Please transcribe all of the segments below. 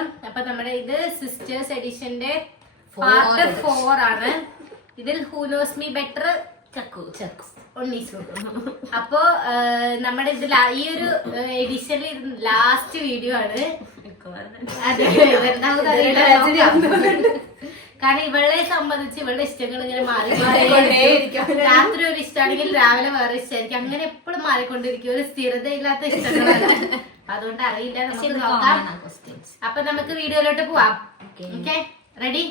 സ്വാഗതം. അപ്പൊ നമ്മുടെ ഇത് സിസ്റ്റേഴ്സ് എഡിഷന്റെ പാർട്ട് 4 ആണ്. ഇതിൽ ഹൂ നോസ് മീ ബെറ്റർ ചക്കു ഉണ്ണീസു. അപ്പൊ നമ്മുടെ ഇതിൽ ഈ ഒരു എഡിഷനിൽ ലാസ്റ്റ് വീഡിയോ ആണ്. കാരണം ഇവളെ സംബന്ധിച്ച് ഇവളുടെ ഇഷ്ടങ്ങൾ ഇങ്ങനെ മാറി രാത്രി ഒരു ഇഷ്ടമാണെങ്കിൽ രാവിലെ വേറെ ഇഷ്ടമായിരിക്കും. അങ്ങനെ എപ്പോഴും മാറിക്കൊണ്ടിരിക്കും. ഒരു സ്ഥിരതയില്ലാത്ത ഇഷ്ടങ്ങളാണ്. അതുകൊണ്ട് അറിയില്ല. നമുക്ക് നോക്കാം. അപ്പൊ നമുക്ക് വീഡിയോയിലോട്ട് പോവാം. Okay, ready?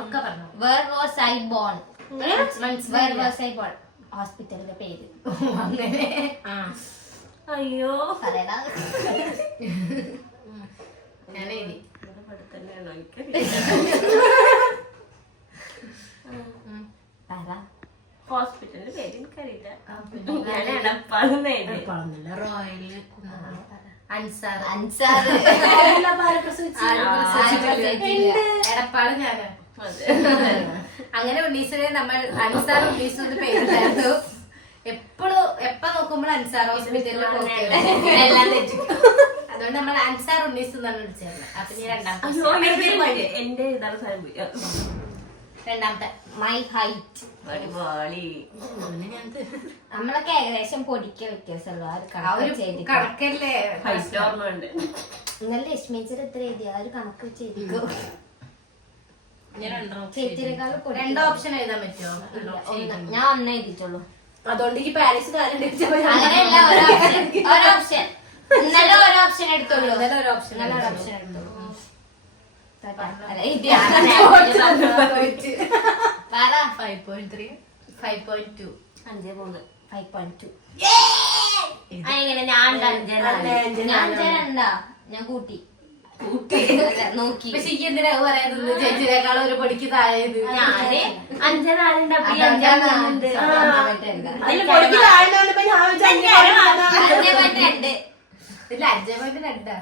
ഒക്കെ പറഞ്ഞു. Where was I born? Where was I born? ഹോസ്പിറ്റലിന്റെ പേര്. അങ്ങനെ അയ്യോ പറയടാ. ഞാൻ എഴുതി. ഹോസ്പിറ്റലിന്റെ പേര് എനിക്കറിയില്ല. റോയൽ അൻസാർ എടപ്പാള് ഞാന്. അങ്ങനെ ഉണ്ണീസിനെ നമ്മൾ അൻസാർ ഉണ്ണീസ് എന്ന് പേരിട്ടായിരുന്നു. എപ്പ നോക്കുമ്പോൾ അൻസാർ ഹോസ്പിറ്റലിൽ അതുകൊണ്ട് നമ്മൾ അൻസാർ ഉണ്ണീസ് എന്നാണ് വിളിച്ചത്. അപ്പൊ നീ രണ്ടാമത്തെ മൈ ഹൈറ്റ്. നമ്മളൊക്കെ ഏകദേശം പൊടിക്ക വ്യത്യാസമുള്ളൂ. കണക്കല്ലേ ഇന്നലെ ലക്ഷ്മി ചേച്ചി എത്ര എഴുതി ആ ഒരു കണക്ക് ചെയ്തിരിക്കും. ചേച്ചിയേക്കാളും 2 ഓപ്ഷൻ എഴുതാൻ പറ്റുമോ? ഞാൻ 1 എഴുതിയിട്ടുള്ളൂ. അതുകൊണ്ട് ഈ പാരീസ് അങ്ങനെയല്ല, ഒരു ഓപ്ഷൻ ഇന്നലെ ഒരു ഓപ്ഷൻ എടുത്തുള്ളൂ. ഒരു ഓപ്ഷൻ എടുത്തുള്ളൂ. 5.3 5.2 5.2. ഞാൻ കൂട്ടി നോക്കി. പക്ഷെ ഈ എന്തിനാ പറയുന്നത്? ചേച്ചിനേക്കാളും ഒരു പൊടിക്ക് താഴെയത്. ഞാന് 5 ഇല്ല, 5.2.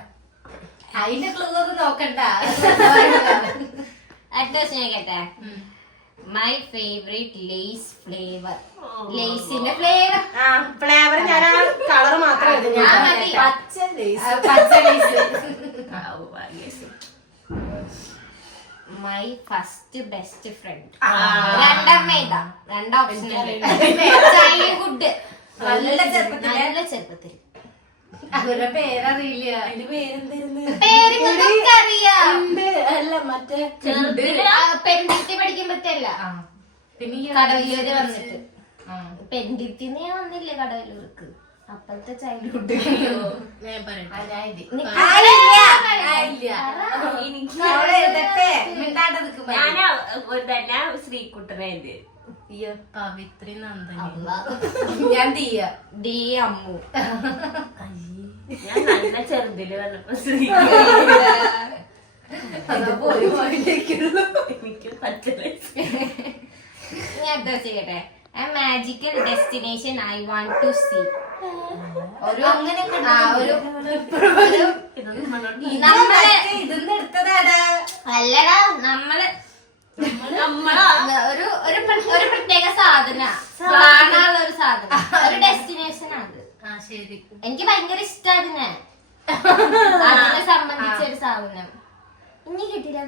അതിന്റെ ക്ലൂ ഒന്നും നോക്കണ്ട. അടുത്ത ക്വസ്റ്റ്യൻ കേട്ടെ. My favourite Lay's flavour. ലേസിന്റെ ഫ്ലേവർ ഞാൻ കളർ മാത്രം പച്ച Lay's. My first best friend. രണ്ടാം ഓപ്ഷൻ ചൈൽഡ്ഹുഡ്. നല്ല ചെറുപ്പത്തിൽ. അവരുടെ പേരറിയില്ല. അതിന്റെ പേരെന്തായിരുന്നു? അല്ല മറ്റേ പെൺകുട്ടി പഠിക്കുമ്പോഴത്തല്ല. പിന്നെ കടവല്ലൂര് വന്നിട്ട് പെൺകുട്ടിന്ന് ഞാൻ വന്നില്ലേ കടവല്ലൂർക്ക്. അപ്പോഴത്തെ ചൈൽഡ്ഹുഡ്. ശ്രീകുട്ടനെ പവിത്രി നന്ദന. ഞാൻ ഡി അമ്മു. ഞാൻ നല്ല ചെറുതില് വന്നപ്പോ ശ്രീ എനിക്ക് പറ്റില്ല. ഞാൻ എന്താ ചെയ്യട്ടെ? A magical destination I want to see. അല്ലടാ ഒരു പ്രത്യേക സാധന കാണാനുള്ള ഒരു സാധനം, ഒരു ഡെസ്റ്റിനേഷൻ ആണ്. ശരി, എനിക്ക് ഭയങ്കര ഇഷ്ടം അതിനെ സംബന്ധിച്ച ഒരു സാധനം. ഇനി കിട്ടില്ല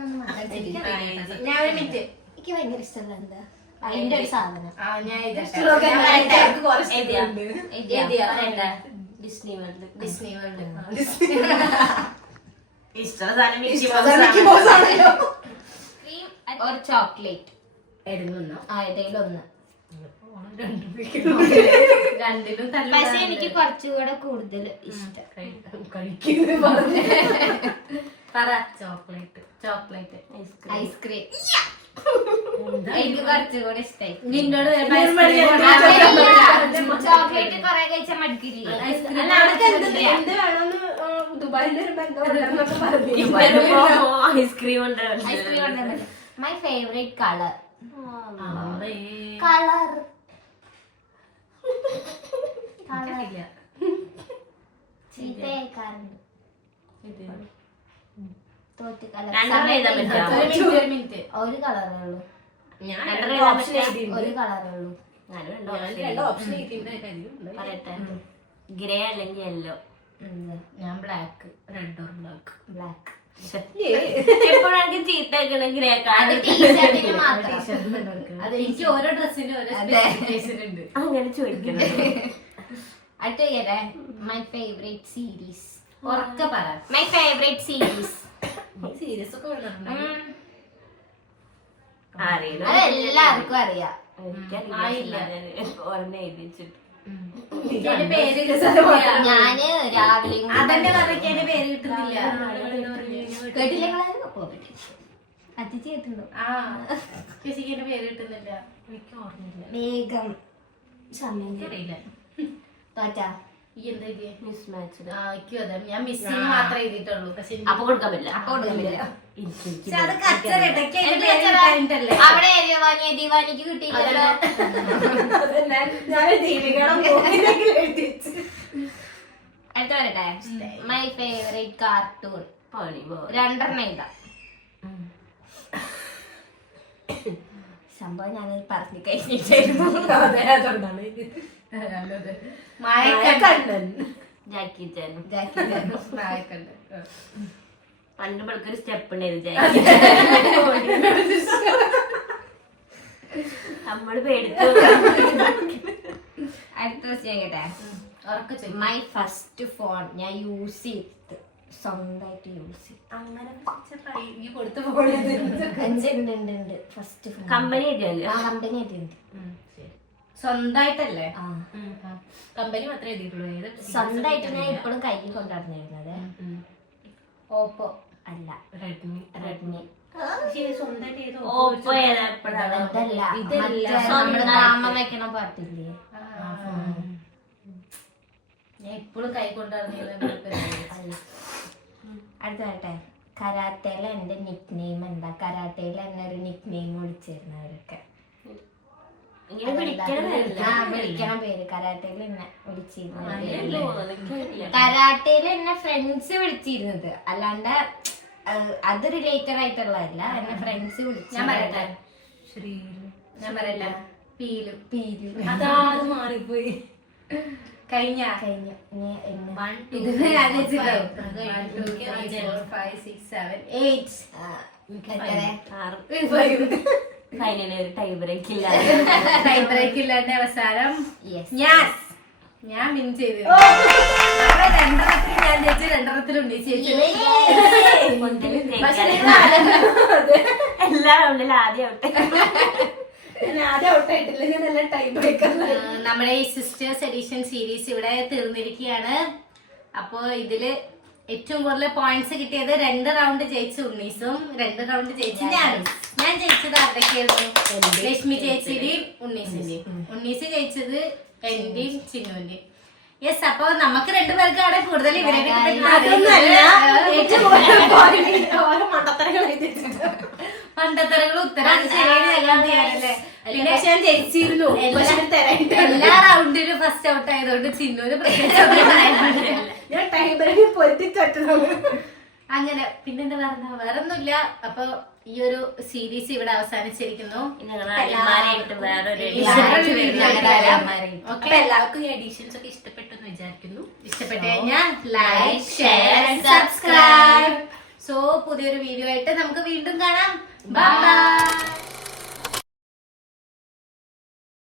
ഞാൻ ഒരു മിനിറ്റ്. എനിക്ക് ഭയങ്കര ഇഷ്ടമല്ല എന്താ അതിന്റെ ഒരു സാധനം. Disney world. ഒരു ചോക്ലേറ്റ് ഏതെങ്കിലും ഒന്ന്. രണ്ടിലും പക്ഷെ എനിക്ക് കുറച്ചുകൂടെ കൂടുതൽ ഇഷ്ടം ചോക്ലേറ്റ് ഐസ്ക്രീം. എനിക്ക് കുറച്ചുകൂടെ ഇഷ്ടമായി. നിന്നോട് ചോക്ലേറ്റ് കൊറേ കഴിച്ചാൽ മടുക്കില്ലേ? Ice cream my favourite colour. ഒരു കളറേ ഉള്ളൂ. ഒരു കളറേ ഉള്ളൂ. പറയട്ടെ, ഗ്രേ അല്ലെങ്കിൽ യെല്ലോ. ഞാൻ black, red or black. Black. എപ്പോഴാണ് ചീത്ത വെക്കണെങ്കിൽ അത് ടീഷർട്ടിന് മാത്രം. അത് എനിക്ക് ഓരോ ഡ്രസ്സിന്റെ ഓരോ സ്പെസിഫിക്കേഷൻ ഉണ്ട്. അങ്ങനെ ചോദിക്കണം. അടുത്ത കേട്ടെ, മൈ ഫേവറേറ്റ് സീരീസ്. ഉറക്കെ പറ. My favourite series. സീരിയസ് ഒക്കെ വേണം. അറിയില്ല, അതെല്ലാവർക്കും അറിയാം. എനിക്കറിയില്ല. ഒരെണ്ണം എഴുതി വെച്ചിട്ട് എന്റെ പേര് ഞാന് രാവിലെ അതന്നെ പറഞ്ഞ എന്റെ പേര് കിട്ടുന്നില്ല. കേട്ടില്ല അത്തിച്ച് കേട്ടുണ്ടോ? ആ ചേച്ചിക്ക് എന്റെ പേര് കിട്ടുന്നില്ല. എനിക്ക് ഓർമ്മയില്ല. വേഗം സമയം അറിയില്ല. തോറ്റാ ഈ എന്താ മിസ് മാച്ച്. ആ എനിക്കും അതെ. ഞാൻ മിസ്സിന് മാത്രമേ എഴുതിയിട്ടുള്ളൂ. പക്ഷെ അപ്പൊ കൊടുക്കാൻ പറ്റില്ല. അപ്പൊ കൊടുക്കില്ല. അത് കച്ചറട്ടല്ലേ. അവിടെ ദീവാനിക്ക് കിട്ടിയില്ലല്ലോ. അടുത്ത വരട്ടെ, മൈ ഫേവറേറ്റ് കാർട്ടൂൺ. പണി പോ. 2 എഴുതാം. സംഭവം ഞാനത് പറഞ്ഞു കഴിഞ്ഞിട്ടായിരുന്നു. മായക്കണ്ണൻ. ജാക്കി ചാൻ. മായക്കണ്ണൻ. പണ്ട് പടക്കൊരു സ്റ്റെപ്പ് ഉണ്ടായിരുന്നു ജാക്കി. നമ്മള് പേടിച്ചു. അടുത്ത ക്വസ്റ്റ്യൻ കേട്ടെ, മൈ ഫസ്റ്റ് ഫോൺ ഞാൻ യൂസ് ചെയ്ത് സ്വന്തമായിട്ട് യൂസ് ചെയ്തു. ഉണ്ട് ഫസ്റ്റ് ഫോൺ കമ്പനി ആയിട്ടല്ലേ? കമ്പനി ആയിട്ടുണ്ട്. സ്വന്തമായിട്ടല്ലേ? ആ കമ്പനി മാത്രമേ എഴുതിയിട്ടുള്ളൂ. ഏത് സ്വന്തമായിട്ട് ഞാൻ ഇപ്പോഴും കയ്യിൽ കൊണ്ടുവന്നിരുന്നത്. ഓപ്പോ അല്ല, റെഡ്മി. റെഡ്മി. സ്വന്തമായിട്ട് ഓപ്പോ ഏതാ എപ്പോഴാണ്? ഇതല്ല, നമ്മുടെ നാമം വെക്കണ പാട്ടില്ലേ? ഞാൻ ഇപ്പോഴും കൈ കൊണ്ടുവന്നില്ല. അടുത്ത കേട്ടെ, കരാട്ടയിലെ എന്റെ നിക് നെയിം എന്താ? കരാട്ടയിൽ എന്നെ ഒരു നിക് നെയിം വിളിച്ചിരുന്നവരൊക്കെ. ഇങ്ങനെ വിളിക്കണമല്ല. വിളിക്കണ പേര് കരാട്ടയിൽ എന്നെ വിളിച്ചിരുന്നത്. കരാട്ടയിൽ എന്നെ ഫ്രണ്ട്സ് വിളിച്ചിരുന്നത്, അല്ലാണ്ട് അത് റിലേറ്റഡ് ആയിട്ടുള്ളതല്ല. എന്നെ ഫ്രണ്ട്സ് വിളിച്ചു. ഞാൻ പറയട്ടെ, ഞാൻ പറയല്ല, പീലു. പീരു. അതാ മാറിപ്പോയി. കഴിഞ്ഞ കഴിഞ്ഞു. ഫൈനലി ഒരു ടൈ ബ്രേക്ക് ഇല്ല. ടൈ ബ്രേക്ക് ഇല്ലാണ്ട് അവസാനം ഞാൻ വിൻ ചെയ്തു. രണ്ടെണ്ണത്തിൽ ഞാൻ ജയിച്ചു, രണ്ടെണ്ണത്തിലുണ്ട് ചേച്ചി. എല്ലാ റൗണ്ടിലും ആദ്യം നമ്മുടെ ഈ സിസ്റ്റേഴ്സ് എഡിഷൻ സീരീസ് ഇവിടെ തീർന്നിരിക്കുകയാണ്. അപ്പൊ ഇതില് ഏറ്റവും കൂടുതൽ പോയിന്റ്സ് കിട്ടിയത് 2 റൗണ്ട് ജയിച്ച ഉണ്ണീസും 2 റൗണ്ട് ജയിച്ച ഞാനും. ഞാൻ ജയിച്ചത് ആരുടെയൊക്കെയായിരുന്നു? ലക്ഷ്മി ചേച്ചിയുടെയും ഉണ്ണീസിന്റെയും. ഉണ്ണീസ് ജയിച്ചത് എന്റെയും ചിന്നുവിന്റെയും. യെസ്. അപ്പൊ നമുക്ക് 2 പേർക്കാണ് കൂടുതൽ ഇവരെ മണ്ടത്തരങ്ങൾ ഉത്തരം ശരിയാണല്ലേ. പിന്നെ ഞാൻ ജയിച്ചിരുന്നു. എല്ലാ റൗണ്ടിലും ഫസ്റ്റ് ഔട്ട് ആയതുകൊണ്ട് ചിന്നൂര് അങ്ങനെ. പിന്നെന്താ പറഞ്ഞ വേറൊന്നുമില്ല. അപ്പൊ ഈ ഒരു സീരീസ് ഇവിടെ അവസാനിച്ചിരിക്കുന്നു. എല്ലാവർക്കും എഡിഷൻസ് ഒക്കെ ഇഷ്ടപ്പെട്ടു എന്ന് വിചാരിക്കുന്നു. ഇഷ്ടപ്പെട്ടു കഴിഞ്ഞാൽ ലൈക്ക്, ഷെയർ, സബ്സ്ക്രൈബ്. സോ പുതിയൊരു വീഡിയോ ആയിട്ട് നമുക്ക് വീണ്ടും കാണാം. ബൈ.